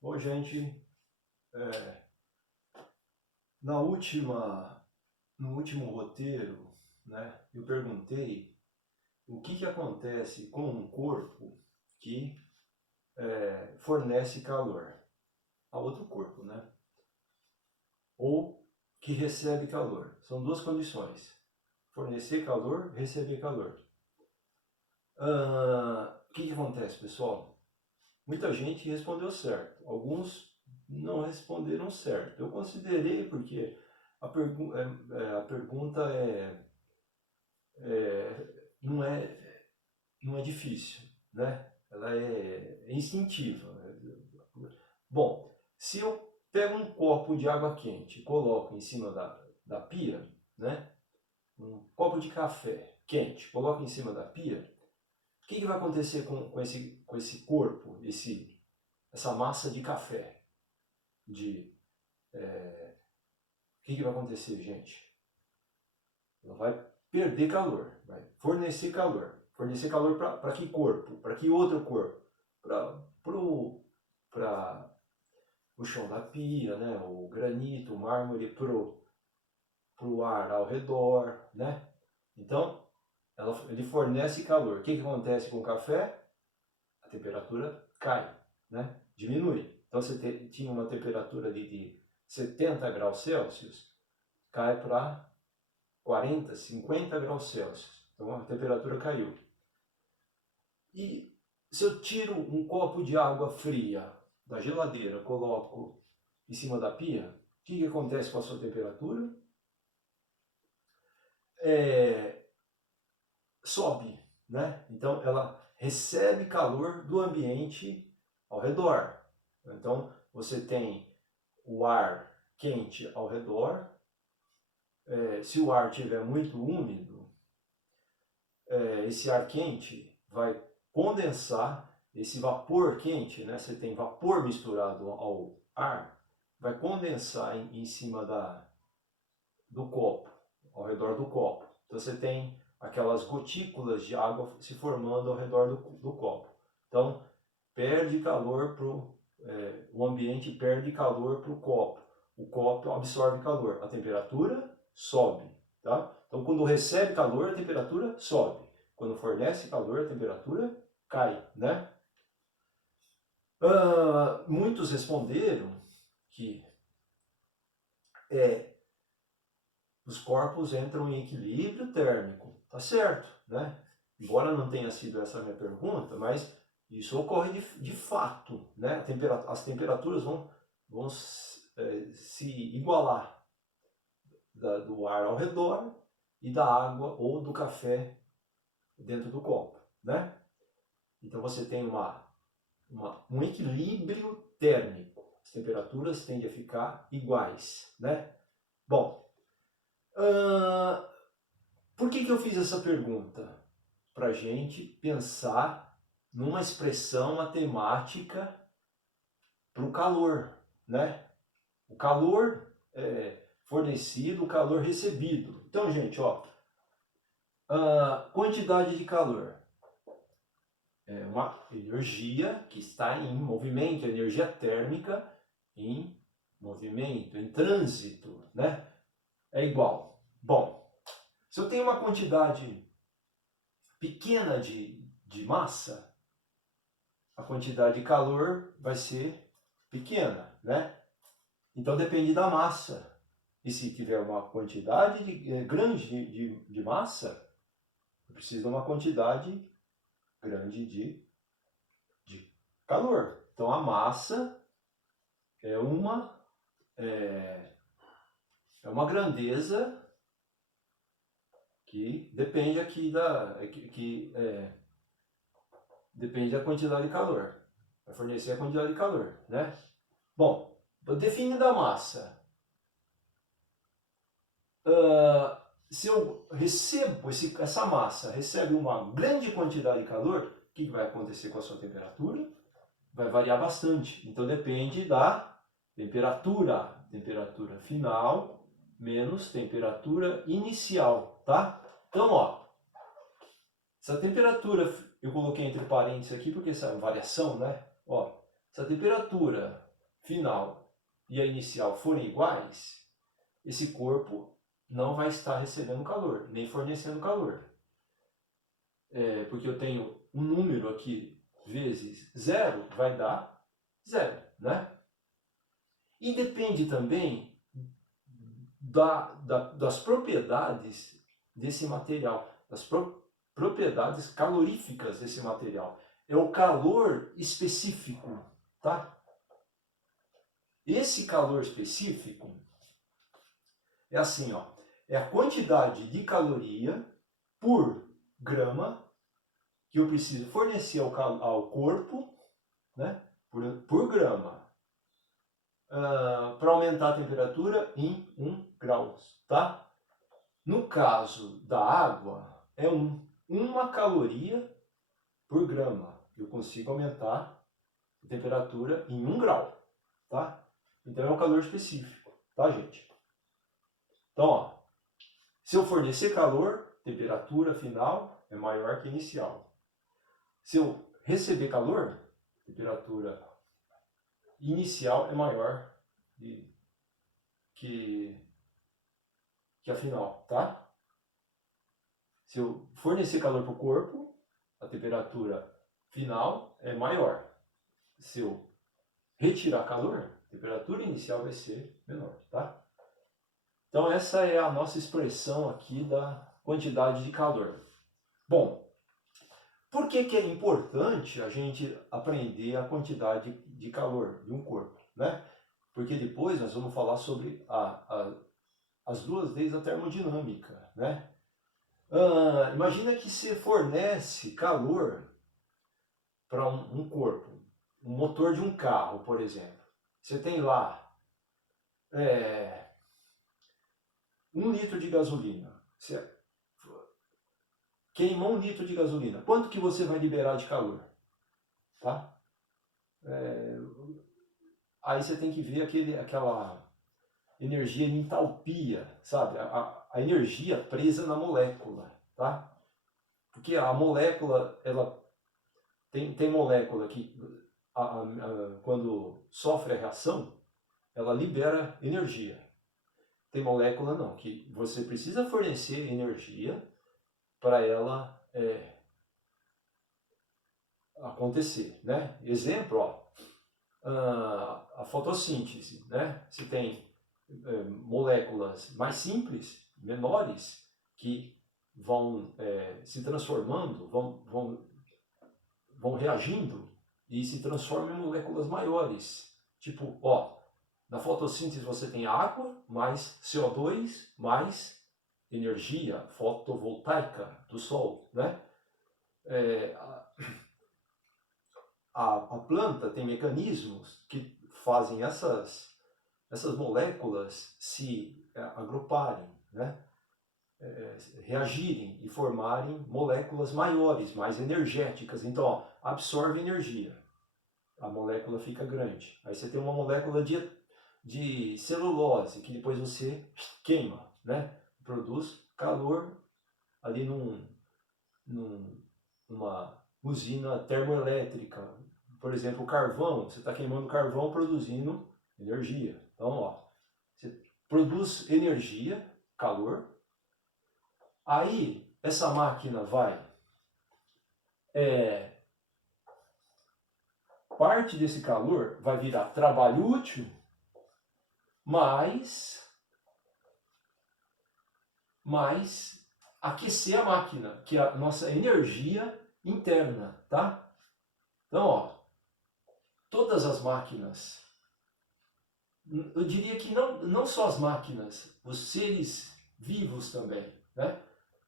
Bom, gente, no último roteiro, né, eu perguntei o que acontece com um corpo que fornece calor a outro corpo, né? Ou que recebe calor. São duas condições: fornecer calor, receber calor. O que acontece, pessoal? Muita gente respondeu certo, alguns não responderam certo. Eu considerei porque a pergunta não é difícil, né? Ela é instintiva. Bom, se eu pego um copo de água quente e coloco em cima da pia, né? Um copo de café quente, coloco em cima da pia, o que vai acontecer com esse corpo, essa massa de café? O que vai acontecer, gente? Ela vai perder calor, vai fornecer calor. Fornecer calor para que corpo? Para que outro corpo? Para o chão da pia, né? O granito, o mármore, pro ar ao redor, né? Então, ele fornece calor. O que acontece com o café? A temperatura cai, né? Diminui. Então, você tinha uma temperatura ali de 70 graus Celsius, cai para 40, 50 graus Celsius. Então, a temperatura caiu. E se eu tiro um copo de água fria da geladeira, coloco em cima da pia, o que acontece com a sua temperatura? Sobe, né? Então ela recebe calor do ambiente ao redor. Então você tem o ar quente ao redor. Se o ar estiver muito úmido, esse ar quente vai condensar esse vapor quente, né? Você tem vapor misturado ao ar, vai condensar em cima do copo, ao redor do copo. Então você tem aquelas gotículas de água se formando ao redor do copo. Então perde calor o ambiente perde calor para o copo absorve calor, a temperatura sobe, tá? Então quando recebe calor, a temperatura sobe, quando fornece calor, a temperatura cai, né? Muitos responderam que os corpos entram em equilíbrio térmico, tá certo, né? Embora não tenha sido essa a minha pergunta, mas isso ocorre de fato, né? As temperaturas vão se igualar do ar ao redor e da água ou do café dentro do copo, né? Então você tem um equilíbrio térmico, as temperaturas tendem a ficar iguais, né? Bom, por que eu fiz essa pergunta? Para a gente pensar numa expressão matemática para o calor, né? O calor fornecido, o calor recebido. Então, gente, quantidade de calor é uma energia que está em movimento, energia térmica em movimento, em trânsito, né? É igual. Bom, se eu tenho uma quantidade pequena de massa, a quantidade de calor vai ser pequena, né? Então depende da massa. E se tiver uma quantidade grande de massa, eu preciso de uma quantidade grande de calor. Então a massa é uma grandeza que depende aqui depende da quantidade de calor. Vai fornecer a quantidade de calor, né? Bom, definindo a massa. Se eu recebo essa massa, recebe uma grande quantidade de calor, o que vai acontecer com a sua temperatura? Vai variar bastante. Então depende da temperatura final menos temperatura inicial, tá? Então, essa temperatura eu coloquei entre parênteses aqui porque essa variação, né? Se a temperatura final e a inicial forem iguais, esse corpo não vai estar recebendo calor, nem fornecendo calor. Porque eu tenho um número aqui vezes zero, vai dar zero, né? E depende também das propriedades desse material, das propriedades caloríficas desse material. É o calor específico, tá? Esse calor específico é assim, ó, é a quantidade de caloria por grama que eu preciso fornecer ao corpo, né, por grama, para aumentar a temperatura em 1 grau, tá? No caso da água, é uma caloria por grama. Eu consigo aumentar a temperatura em 1 grau, tá? Então é um calor específico, tá, gente? Então, ó, se eu fornecer calor, temperatura final é maior que inicial. Se eu receber calor, temperatura inicial é maior que a final, tá? Se eu fornecer calor para o corpo, a temperatura final é maior. Se eu retirar calor, a temperatura inicial vai ser menor, tá? Então essa é a nossa expressão aqui da quantidade de calor. Bom, por que é importante a gente aprender a quantidade de calor de um corpo, né? Porque depois nós vamos falar sobre as duas leis da termodinâmica, né? Imagina que você fornece calor para um corpo, um motor de um carro, por exemplo. Você tem lá 1 litro de gasolina. Você queimou 1 litro de gasolina. Quanto que você vai liberar de calor? Tá? Aí você tem que ver aquela energia em entalpia, sabe? A energia presa na molécula, tá? Porque a molécula, ela tem molécula que quando sofre a reação, ela libera energia. Tem molécula não, que você precisa fornecer energia para ela acontecer, né? Exemplo, ó, a fotossíntese, né? Se tem moléculas mais simples, menores, que vão se transformando, vão reagindo e se transformam em moléculas maiores. Tipo, ó, na fotossíntese você tem água, mais CO2, mais energia fotovoltaica do sol, né? A planta tem mecanismos que fazem essas moléculas se agruparem, né? Reagirem e formarem moléculas maiores, mais energéticas. Então, ó, absorve energia. A molécula fica grande. Aí você tem uma molécula de celulose, que depois você queima, né? Produz calor ali numa usina termoelétrica. Por exemplo, o carvão, você está queimando carvão produzindo energia. Então, ó, você produz energia, calor. Aí, essa máquina vai... parte desse calor vai virar trabalho útil, mais aquecer a máquina, que é a nossa energia interna, tá? Então, ó, todas as máquinas, eu diria que não só as máquinas, os seres vivos também, né?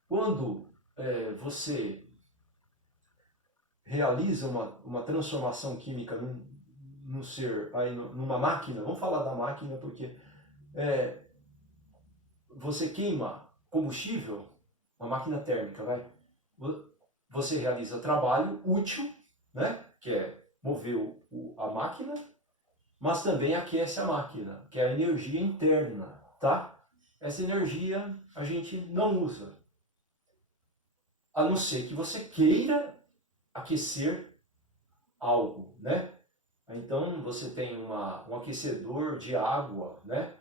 Quando você realiza uma transformação química num ser, aí numa máquina, vamos falar da máquina porque você queima combustível, uma máquina térmica, você realiza trabalho útil, né? Que é mover a máquina, mas também aquece a máquina, que é a energia interna, tá? Essa energia a gente não usa, a não ser que você queira aquecer algo, né? Então você tem um aquecedor de água, né?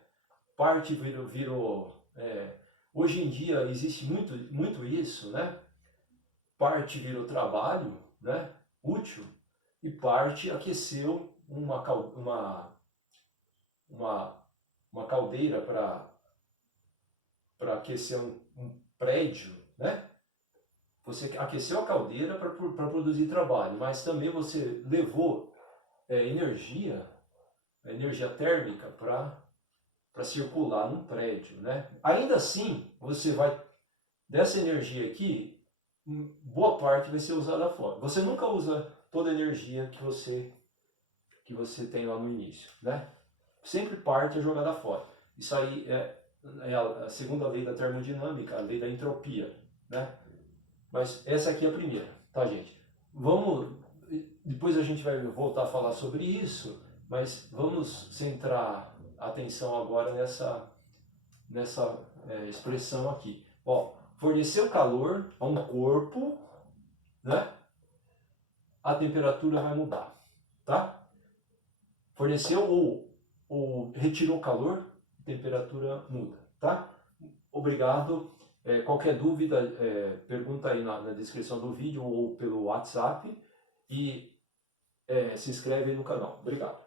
Parte virou hoje em dia existe muito isso, né? Parte virou trabalho, né? Útil, e parte aqueceu uma caldeira para aquecer um prédio, né? Você aqueceu a caldeira para produzir trabalho, mas também você levou energia térmica para circular num prédio, né? Ainda assim, você vai dessa energia aqui, boa parte vai ser usada fora. Você nunca usa toda a energia que você tem lá no início, né? Sempre parte é jogada fora. Isso aí é a segunda lei da termodinâmica, a lei da entropia, né? Mas essa aqui é a primeira, tá, gente? Depois a gente vai voltar a falar sobre isso, mas vamos centrar a atenção agora nessa expressão aqui. Ó, fornecer o calor a um corpo, né? A temperatura vai mudar, tá? Forneceu ou retirou calor, a temperatura muda, tá? Obrigado. Qualquer dúvida, pergunta aí na descrição do vídeo ou pelo WhatsApp e se inscreve aí no canal. Obrigado.